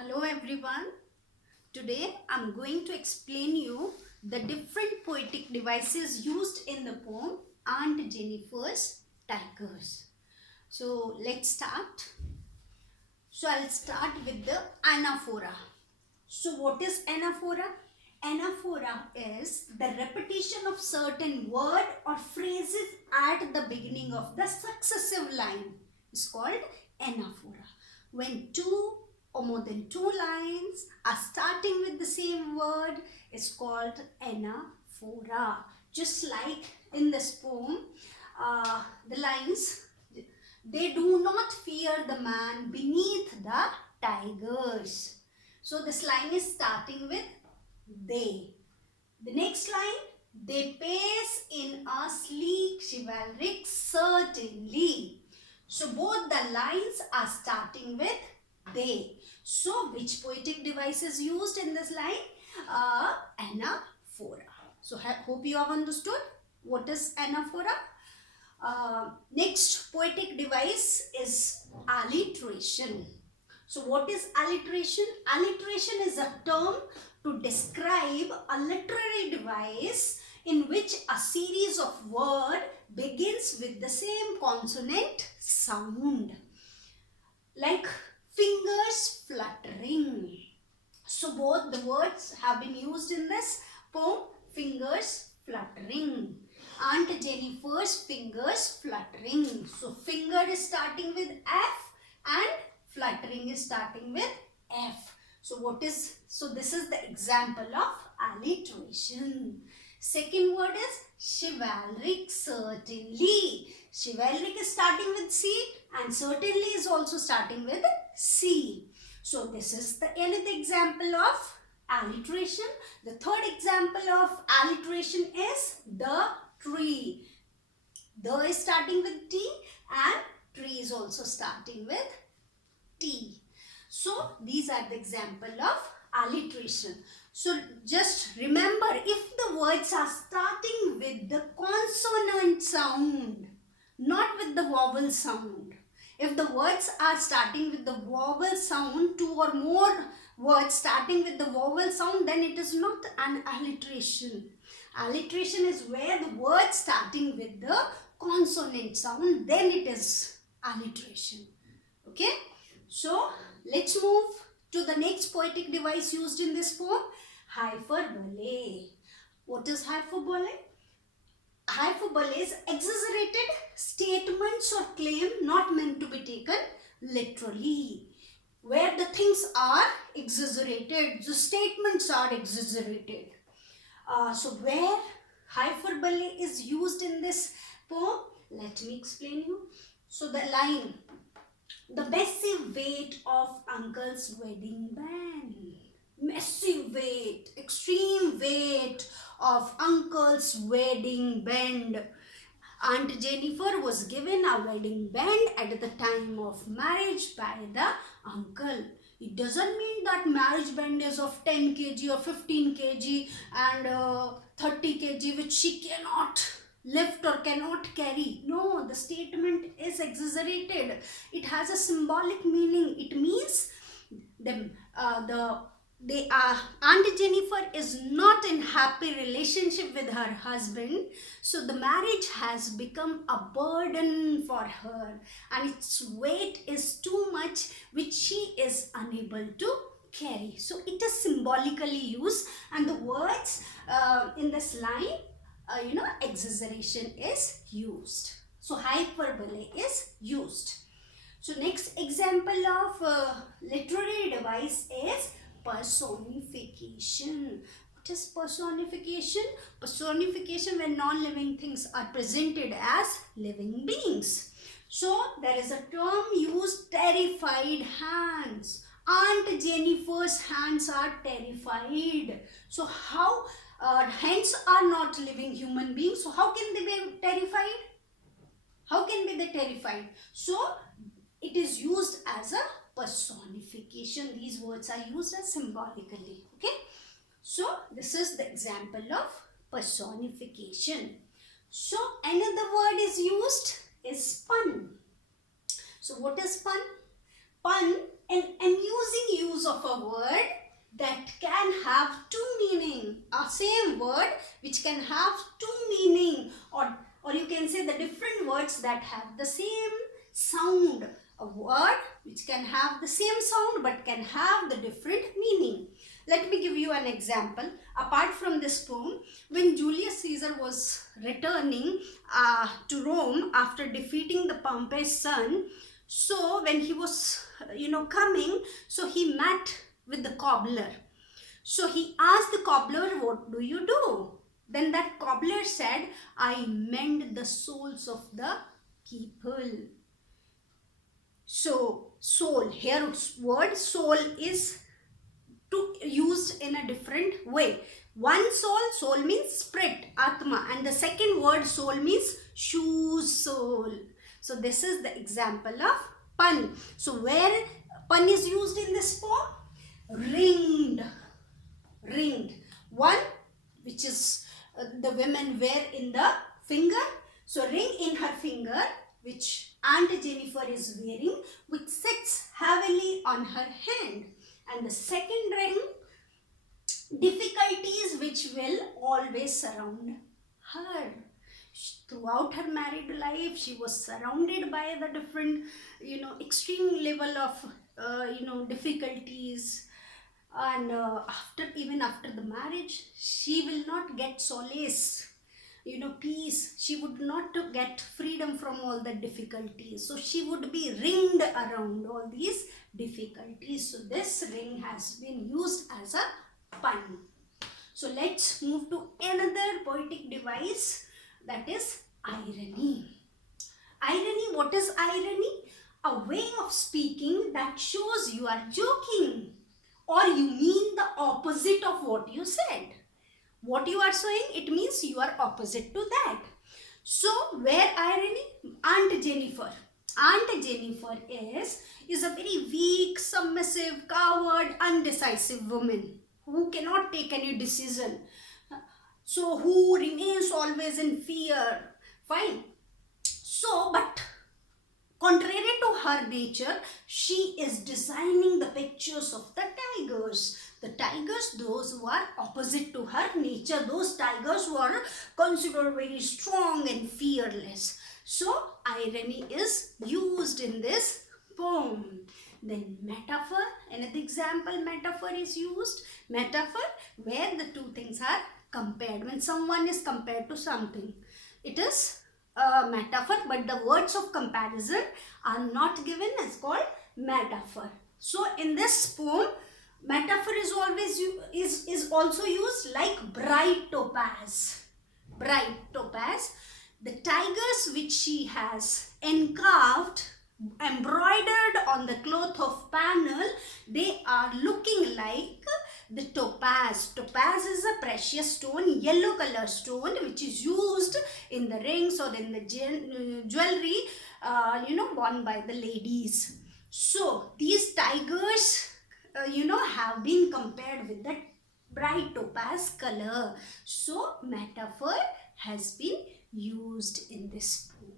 Hello everyone. Today I'm going to explain you the different poetic devices used in the poem Aunt Jennifer's Tigers. So let's start. So I'll start with the anaphora. So what is anaphora? Anaphora is the repetition of certain word or phrases at the beginning of the successive line. It's called anaphora. When two or more than two lines are starting with the same word, is called anaphora. Just like in this poem, the lines, they do not fear the man beneath the tigers. So this line is starting with they. The next line, they pace in a sleek chivalric certainly. So both the lines are starting with they. So which poetic device is used in this line? Anaphora. So hope you have understood what is anaphora. Next poetic device is alliteration. So what is alliteration? Alliteration is a term to describe a literary device in which a series of words begins with the same consonant sound. Like fingers fluttering. So both the words have been used in this poem. Fingers fluttering. Aunt Jennifer's fingers fluttering. So finger is starting with F and fluttering is starting with F. So this is the example of alliteration. Second word is chivalric certainly. Chivalric is starting with C and certainly is also starting with C. So this is the nth example of alliteration. The third example of alliteration is the tree. The is starting with T and tree is also starting with T. So these are the example of alliteration. So just remember, if the words are starting with the consonant sound, not with the vowel sound. If the words are starting with the vowel sound, two or more words starting with the vowel sound, then it is not an alliteration. Alliteration is where the word starting with the consonant sound, then it is alliteration. Okay? So let's move to the next poetic device used in this poem, hyperbole. What is hyperbole? Hyperbole is exaggerated statements or claim not meant to be taken literally. Where the things are exaggerated, the statements are exaggerated. So where hyperbole is used in this poem, let me explain you. So the line, the massive weight of uncle's wedding band. Massive weight, extreme weight of uncle's wedding band. Aunt Jennifer was given a wedding band at the time of marriage by the uncle. It doesn't mean that marriage band is of 10 kg or 15 kg and 30 kg which she cannot lift or cannot carry. No, the statement is exaggerated. It has a symbolic meaning. It means Aunt Jennifer is not in happy relationship with her husband, so the marriage has become a burden for her and its weight is too much which she is unable to carry. So it is symbolically used and the words in this line, exaggeration is used. So hyperbole is used. So next example of literary device is personification. What is personification? Personification when non-living things are presented as living beings. So there is a term used, terrified hands. Aunt Jennifer's hands are terrified. So how hands are not living human beings. So how can they be terrified? How can be they terrified? So it is used as a personification. These words are used as symbolically. Okay. So this is the example of personification. So another word is used is pun. So what is pun? Pun, an amusing use of a have two meaning. A same word which can have two meaning, or you can say the different words that have the same sound. A word which can have the same sound but can have the different meaning. Let me give you an example. Apart from this poem, when Julius Caesar was returning to Rome after defeating the Pompey's son, so when he was coming, so he met with the cobbler. So he asked the cobbler, what do you do? Then that cobbler said, I mend the souls of the people. So soul, here word soul is used in a different way. One soul means spirit, atma, and the second word soul means shoes, sole. So this is the example of pun. So where pun is used in this poem? Ringed. One which is the women wear in the finger. So ring in her finger, which Aunt Jennifer is wearing, which sits heavily on her hand. And the second ring, difficulties which will always surround her. Throughout her married life, she was surrounded by the different, extreme level of, difficulties. And even after the marriage, she will not get solace, peace. She would not get freedom from all the difficulties. So she would be ringed around all these difficulties. So this ring has been used as a pun. So let's move to another poetic device, that is irony. Irony, what is irony? A way of speaking that shows you are joking or you mean the opposite of what you said. What you are saying, it means you are opposite to that. So where irony? Aunt Jennifer. Aunt Jennifer is a very weak, submissive, coward, undecisive woman who cannot take any decision. So who remains always in fear. Fine. So, but contrary to her nature, she is designing the pictures of the tigers. The tigers, those who are opposite to her nature, those tigers who are considered very strong and fearless. So, irony is used in this poem. Then metaphor, another example, metaphor is used. Metaphor where the two things are compared. When someone is compared to something, it is a metaphor, but the words of comparison are not given, as called metaphor. So in this poem, metaphor is always is also used, like bright topaz. Bright topaz. The tigers which she has encarved, embroidered on the cloth of panel, they are looking like the topaz. Topaz is a precious stone, yellow color stone, which is used in the rings or in the jewelry, worn by the ladies. So these tigers, have been compared with the bright topaz color. So metaphor has been used in this poem.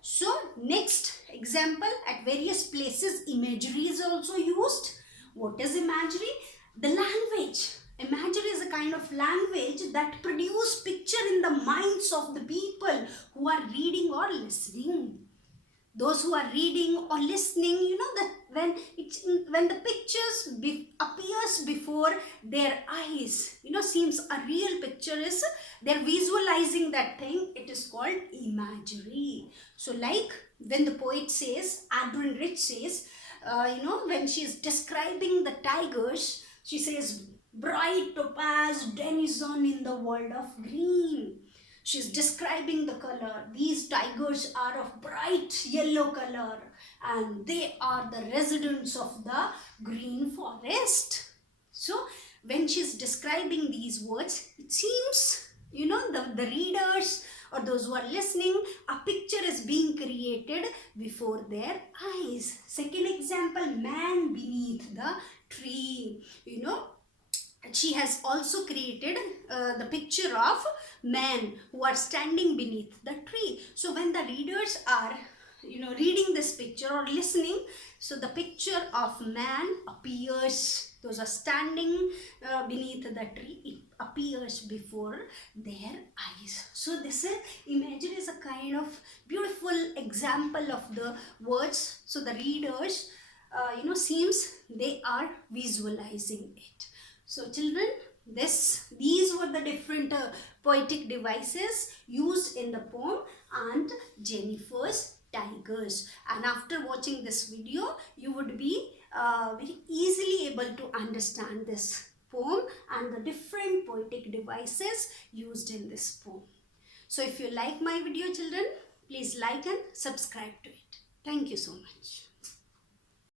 So next example, at various places imagery is also used. What is imagery? The language. Imagery is a kind of language that produce picture in the minds of the people who are reading or listening. Those who are reading or listening, that when the pictures appears before their eyes, seems a real picture is, they're visualizing that thing, it is called imagery. So like when the poet says, Adrian Rich says, when she is describing the tigers, she says, bright topaz denizen in the world of green. She's describing the color. These tigers are of bright yellow color and they are the residents of the green forest. So when she's describing these words, it seems, the readers or those who are listening, a picture is being created before their eyes. Second example, man beneath the tree. She has also created the picture of men who are standing beneath the tree. So when the readers are, reading this picture or listening, so the picture of man appears Those are standing beneath the tree. It appears before their eyes. So this imagery is a kind of beautiful example of the words. So the readers, seems they are visualizing it. So children, these were the different poetic devices used in the poem and Jennifer's Tigers. And after watching this video, you would be very easily able to understand this poem and the different poetic devices used in this poem. So if you like my video, children, please like and subscribe to it. Thank you so much.